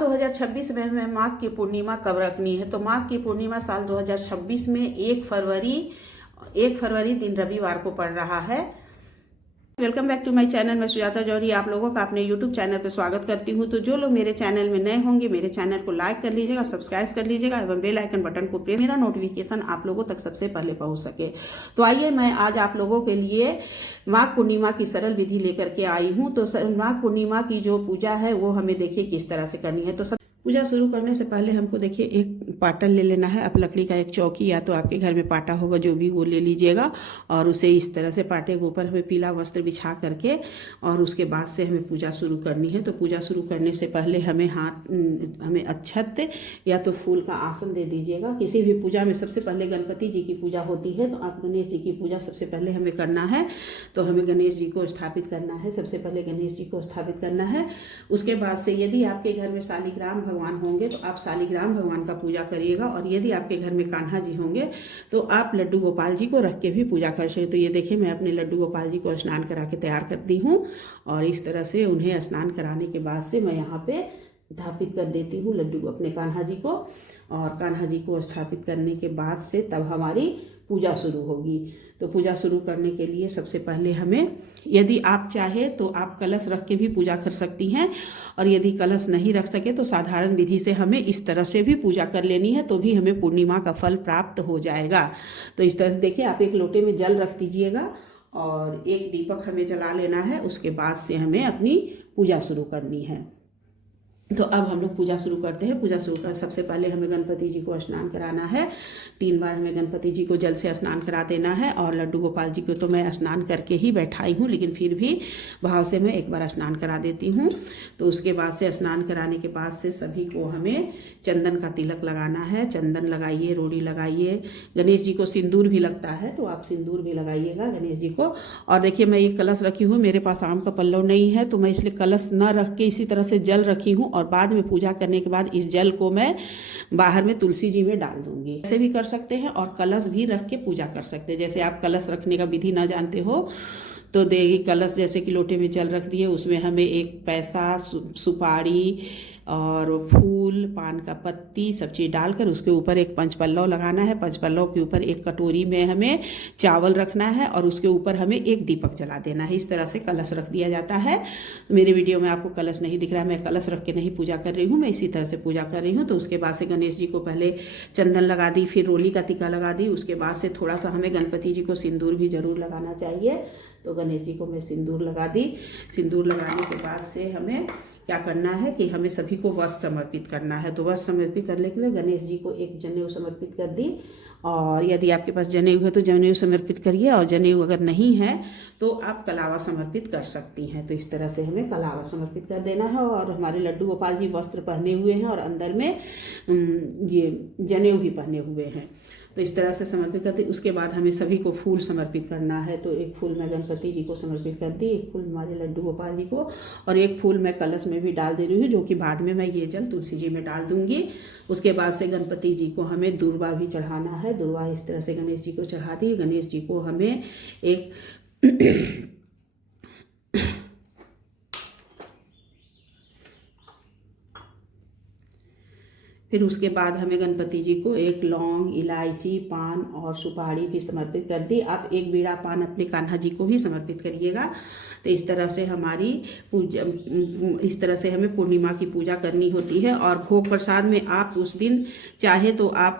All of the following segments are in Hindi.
2026 में हमें माघ की पूर्णिमा कब रखनी है। तो माघ की पूर्णिमा साल 2026 में 1 फरवरी दिन रविवार को पड़ रहा है। Welcome back to my channel. मैं सुजाता जौहरी आप लोगों का अपने यूट्यूब चैनल पर स्वागत करती हूं। तो जो लोग मेरे चैनल में नए होंगे मेरे चैनल को लाइक कर लीजिएगा, सब्सक्राइब कर लीजिएगा एवं बेल आइकन बटन को प्रेस, मेरा नोटिफिकेशन आप लोगों तक सबसे पहले पहुंच सके। तो आइए मैं आज आप लोगों के लिए माघ पूर्णिमा की सरल विधि लेकर के आई हूँ। तो माघ पूर्णिमा की जो पूजा है वो हमें देखिए किस तरह से करनी है। तो पूजा शुरू करने से पहले हमको देखिए एक पाटन ले लेना है। अब लकड़ी का एक चौकी या तो आपके घर में पाटा होगा जो भी वो ले लीजिएगा और उसे इस तरह से पाटे के ऊपर हमें पीला वस्त्र बिछा करके और उसके बाद से हमें पूजा शुरू करनी है। तो पूजा शुरू करने से पहले हमें अक्षत या तो फूल का आसन दे दीजिएगा। किसी भी पूजा में सबसे पहले गणपति जी की पूजा होती है, तो आप गणेश जी की पूजा सबसे पहले हमें करना है। तो हमें गणेश जी को स्थापित करना है, सबसे पहले गणेश जी को स्थापित करना है। उसके बाद से यदि आपके घर में शालिग्राम भगवान होंगे तो आप शालिग्राम भगवान का पूजा करिएगा, और यदि आपके घर में कान्हा जी होंगे तो आप लड्डू गोपाल जी को रख के भी पूजा कर सकते। तो ये देखिए मैं अपने लड्डू गोपाल जी को स्नान करा के तैयार करती हूँ, और इस तरह से उन्हें स्नान कराने के बाद से मैं यहाँ पे स्थापित कर देती हूँ लड्डू अपने कान्हा जी को। और कान्हा जी को स्थापित करने के बाद से तब हमारी पूजा शुरू होगी। तो पूजा शुरू करने के लिए सबसे पहले हमें, यदि आप चाहे तो आप कलश रख के भी पूजा कर सकती हैं, और यदि कलश नहीं रख सके तो साधारण विधि से हमें इस तरह से भी पूजा कर लेनी है, तो भी हमें पूर्णिमा का फल प्राप्त हो जाएगा। तो इस तरह से देखिए आप एक लोटे में जल रख दीजिएगा और एक दीपक हमें जला लेना है। उसके बाद से हमें अपनी पूजा शुरू करनी है। तो अब हम लोग पूजा शुरू करते हैं। पूजा शुरू कर सबसे पहले हमें गणपति जी को स्नान कराना है। 3 बार हमें गणपति जी को जल से स्नान करा देना है, और लड्डू गोपाल जी को तो मैं स्नान करके ही बैठाई हूँ, लेकिन फिर भी भाव से मैं एक बार स्नान करा देती हूँ। तो उसके बाद से स्नान कराने के बाद से सभी को हमें चंदन का तिलक लगाना है। चंदन लगाइए, रोड़ी लगाइए। गणेश जी को सिंदूर भी लगता है, तो आप सिंदूर भी लगाइएगा गणेश जी को। और देखिए मैं एक कलश रखी हूँ, मेरे पास आम का पल्लव नहीं है तो मैं इसलिए कलश न रख के इसी तरह से जल रखी हूँ, और बाद में पूजा करने के बाद इस जल को मैं बाहर में तुलसी जी में डाल दूंगी। ऐसे भी कर सकते हैं और कलश भी रख के पूजा कर सकते हैं। जैसे आप कलश रखने का विधि ना जानते हो तो देखिए कलश जैसे कि लोटे में जल रख दिए, उसमें हमें एक पैसा, सुपारी और फूल, पान का पत्ती सब चीज़ डालकर उसके ऊपर एक पंचपल्लव लगाना है। पंचपल्लव के ऊपर एक कटोरी में हमें चावल रखना है और उसके ऊपर हमें एक दीपक जला देना है। इस तरह से कलश रख दिया जाता है। मेरे वीडियो में आपको कलश नहीं दिख रहा है, मैं कलश रख के नहीं पूजा कर रही हूँ, मैं इसी तरह से पूजा कर रही हूँ। तो उसके बाद से गणेश जी को पहले चंदन लगा दी, फिर रोली का टीका लगा दी। उसके बाद से थोड़ा सा हमें गणपति जी को सिंदूर भी जरूर लगाना चाहिए। तो गणेश जी को मैं सिंदूर लगा दी। सिंदूर लगाने के बाद से हमें क्या करना है कि हमें सभी को वस्त्र समर्पित करना है। तो वस्त्र समर्पित करने के लिए गणेश जी को एक जनेऊ समर्पित कर दी, और यदि आपके पास जनेऊ है तो जनेऊ समर्पित करिए, और जनेऊ अगर नहीं है तो आप कलावा समर्पित कर सकती हैं। तो इस तरह से हमें कलावा समर्पित कर देना है। और हमारे लड्डू गोपाल जी वस्त्र पहने हुए हैं और अंदर में ये जनेऊ भी पहने हुए हैं। तो इस तरह से समर्पित करते। उसके बाद हमें सभी को फूल समर्पित करना है। तो एक फूल मैं गणपति जी को समर्पित कर दी, एक फूल हमारे लड्डू गोपाल जी को, और एक फूल मैं कलश में भी डाल दे रही हूँ, जो कि बाद में मैं ये जल तुलसी जी में डाल दूंगी। उसके बाद से गणपति जी को हमें दुर्वा भी चढ़ाना है। दुर्वा इस तरह से गणेश जी को चढ़ा दी। गणेश जी को हमें एक फिर उसके बाद हमें गणपति जी को एक लौंग, इलायची, पान और सुपारी भी समर्पित कर दी। आप एक बीड़ा पान अपने कान्हा जी को भी समर्पित करिएगा। तो इस तरह से हमारी पूजा, इस तरह से हमें पूर्णिमा की पूजा करनी होती है। और भोग प्रसाद में आप उस दिन चाहे तो आप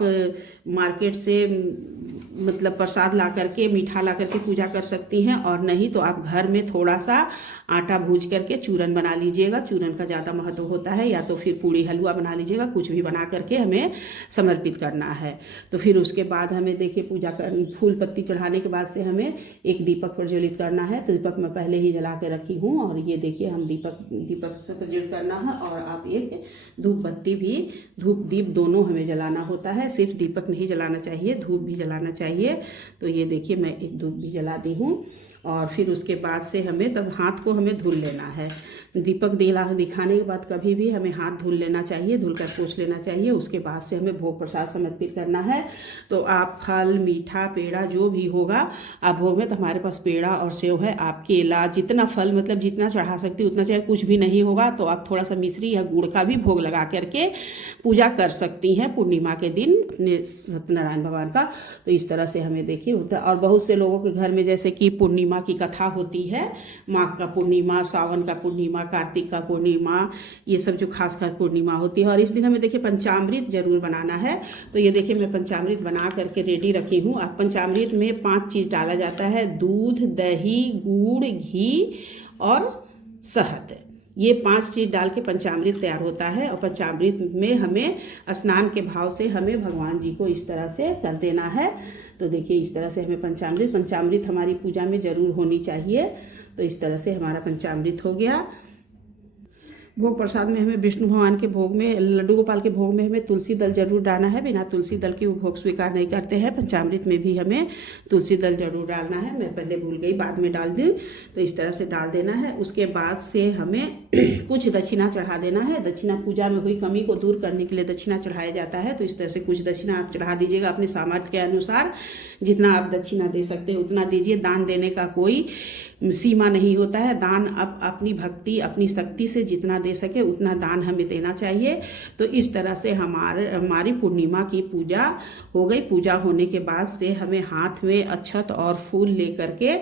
मार्केट से मतलब प्रसाद ला करके, मीठा ला करके पूजा कर सकती हैं, और नहीं तो आप घर में थोड़ा सा आटा भूज करके चूरन बना लीजिएगा। चूरन का ज़्यादा महत्व होता है, या तो फिर पूड़ी हलवा बना लीजिएगा, कुछ भी बना करके हमें समर्पित करना है। तो फिर उसके बाद हमें देखिए पूजा कर, फूल पत्ती चढ़ाने के बाद से हमें एक दीपक प्रज्वलित करना है। तो दीपक मैं पहले ही जला के रखी हूँ, और ये देखिए हम दीपक से प्रज्वलित करना है। और आप एक धूप बत्ती भी, धूप दीप दोनों हमें जलाना होता है, सिर्फ दीपक नहीं जलाना चाहिए, धूप भी जलाना चाहिए। तो ये देखिए मैं एक धूप भी जला दी हूँ। और फिर उसके बाद से हमें तब हाथ को हमें धुल लेना है। दीपक दिखाने के बाद कभी भी हमें हाथ धुल लेना चाहिए, धुलकर पोंछ लेना चाहिए। उसके बाद से हमें भोग प्रसाद समर्पित करना है। तो आप फल, मीठा, पेड़ा जो भी होगा आप भोग में, तो हमारे पास पेड़ा और सेव है। आप केला, जितना फल मतलब जितना चढ़ा सकती उतना, चाहे कुछ भी नहीं होगा तो आप थोड़ा सा मिश्री या गुड़ का भी भोग लगा करके पूजा कर सकती हैं पूर्णिमा के दिन अपने सत्यनारायण भगवान का। तो इस तरह से हमें देखिए होता है। और बहुत से लोगों के घर में जैसे कि पूर्णिमा की कथा होती है, माघ का पूर्णिमा, सावन का पूर्णिमा, कार्तिक का पूर्णिमा, ये सब जो खासकर पूर्णिमा होती है। और इस दिन हमें देखिए पंचामृत जरूर बनाना है। तो ये देखिए मैं पंचामृत बना करके रेडी रखी हूँ। आप पंचामृत में 5 चीज़ डाला जाता है: दूध, दही, गुड़, घी और शहद। ये 5 चीज़ डाल के पंचामृत तैयार होता है। और पंचामृत में हमें स्नान के भाव से हमें भगवान जी को इस तरह से कर देना है। तो देखिए इस तरह से हमें पंचामृत हमारी पूजा में ज़रूर होनी चाहिए। तो इस तरह से हमारा पंचामृत हो गया। भोग प्रसाद में हमें विष्णु भगवान के भोग में, लड्डू गोपाल के भोग में हमें तुलसी दल जरूर डालना है। बिना तुलसी दल के वो भोग स्वीकार नहीं करते हैं। पंचामृत में भी हमें तुलसी दल जरूर डालना है। मैं पहले भूल गई, बाद में डाल दी। तो इस तरह से डाल देना है। उसके बाद से हमें कुछ दक्षिणा चढ़ा देना है। दक्षिणा पूजा में हुई कमी को दूर करने के लिए दक्षिणा चढ़ाया जाता है। तो इस तरह से कुछ दक्षिणा आप चढ़ा दीजिएगा अपने सामर्थ्य के अनुसार। जितना आप दक्षिणा दे सकते हैं उतना दीजिए। दान देने का कोई सीमा नहीं होता है। दान अपनी भक्ति, अपनी शक्ति से जितना दे सके उतना दान हमें देना चाहिए। तो इस तरह से हमारी पूर्णिमा की पूजा हो गई। पूजा होने के बाद से हमें हाथ में अक्षत और फूल लेकर के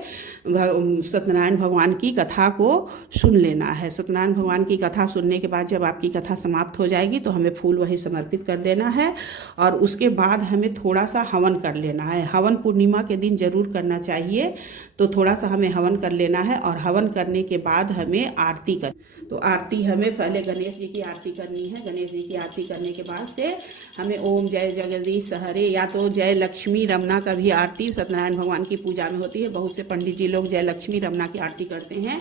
सत्यनारायण भगवान की कथा को सुन लेना है। सत्यनारायण भगवान की कथा सुनने के बाद जब आपकी कथा समाप्त हो जाएगी तो हमें फूल वही समर्पित कर देना है। और उसके बाद हमें थोड़ा सा हवन कर लेना है। हवन पूर्णिमा के दिन जरूर करना चाहिए। तो थोड़ा सा हमें हवन कर लेना है। और हवन करने के बाद हमें आरती कर, तो आरती हमें पहले गणेश जी की आरती करनी है। गणेश जी की आरती करने के बाद से हमें ओम जय जगदीश हरे या तो जय लक्ष्मी रमना का भी आरती सत्यनारायण भगवान की पूजा में होती है। बहुत से पंडित जी लोग जय लक्ष्मी रमना की आरती करते हैं।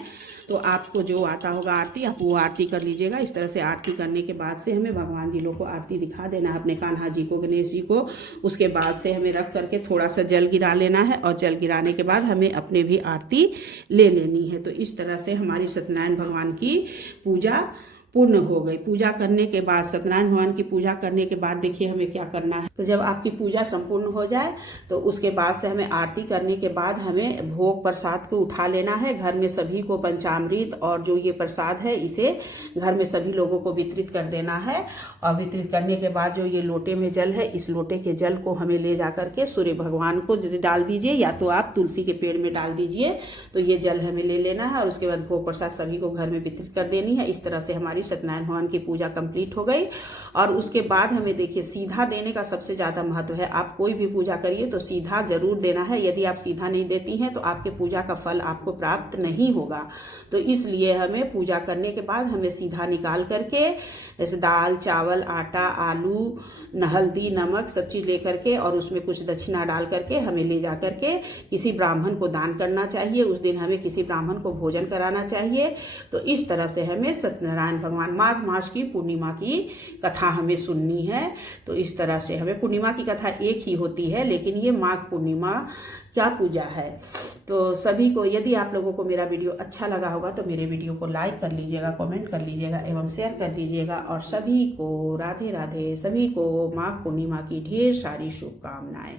तो आपको जो आता होगा आरती, आप वो आरती कर लीजिएगा। इस तरह से आरती करने के बाद से हमें भगवान जी लोग को आरती दिखा देना है, अपने कान्हा जी को, गणेश जी को। उसके बाद से हमें रख करके थोड़ा सा जल गिरा लेना है। और जल गिराने के बाद हमें अपने भी आरती ले लेनी है। तो इस तरह से हमारी सत्यनारायण भगवान की पूजा पूर्ण हो गई। पूजा करने के बाद, सत्यनारायण भगवान की पूजा करने के बाद देखिए हमें क्या करना है। तो जब आपकी पूजा संपूर्ण हो जाए तो उसके बाद से हमें आरती करने के बाद हमें भोग प्रसाद को उठा लेना है। घर में सभी को पंचामृत और जो ये प्रसाद है इसे घर में सभी लोगों को वितरित कर देना है। और वितरित करने के बाद जो ये लोटे में जल है, इस लोटे के जल को हमें ले जा करके सूर्य भगवान को डाल दीजिए, या तो आप तुलसी के पेड़ में डाल दीजिए। तो ये जल हमें ले लेना है और उसके बाद भोग प्रसाद सभी को घर में वितरित कर देनी है। इस तरह से हमारी सत्यनारायण भगवान की पूजा कंप्लीट हो गई। और उसके बाद हमें देखिए सीधा देने का सबसे ज्यादा महत्व है। आप कोई भी पूजा करिए तो सीधा जरूर देना है। यदि आप सीधा नहीं देती हैं तो आपके पूजा का फल आपको प्राप्त नहीं होगा। तो इसलिए हमें पूजा करने के बाद हमें सीधा निकाल करके, जैसे दाल, चावल, आटा, आलू, हल्दी, नमक सब चीज लेकर के और उसमें कुछ दक्षिणा डाल करके हमें ले जा करके किसी ब्राह्मण को दान करना चाहिए। उस दिन हमें किसी ब्राह्मण को भोजन कराना चाहिए। तो इस तरह से हमें सत्यनारायण भगवान, माघ मास की पूर्णिमा की कथा हमें सुननी है। तो इस तरह से हमें, पूर्णिमा की कथा एक ही होती है लेकिन ये माघ पूर्णिमा क्या पूजा है। तो सभी को, यदि आप लोगों को मेरा वीडियो अच्छा लगा होगा तो मेरे वीडियो को लाइक कर लीजिएगा, कमेंट कर लीजिएगा एवं शेयर कर दीजिएगा। और सभी को राधे राधे, सभी को माघ पूर्णिमा की ढेर सारी शुभकामनाएं।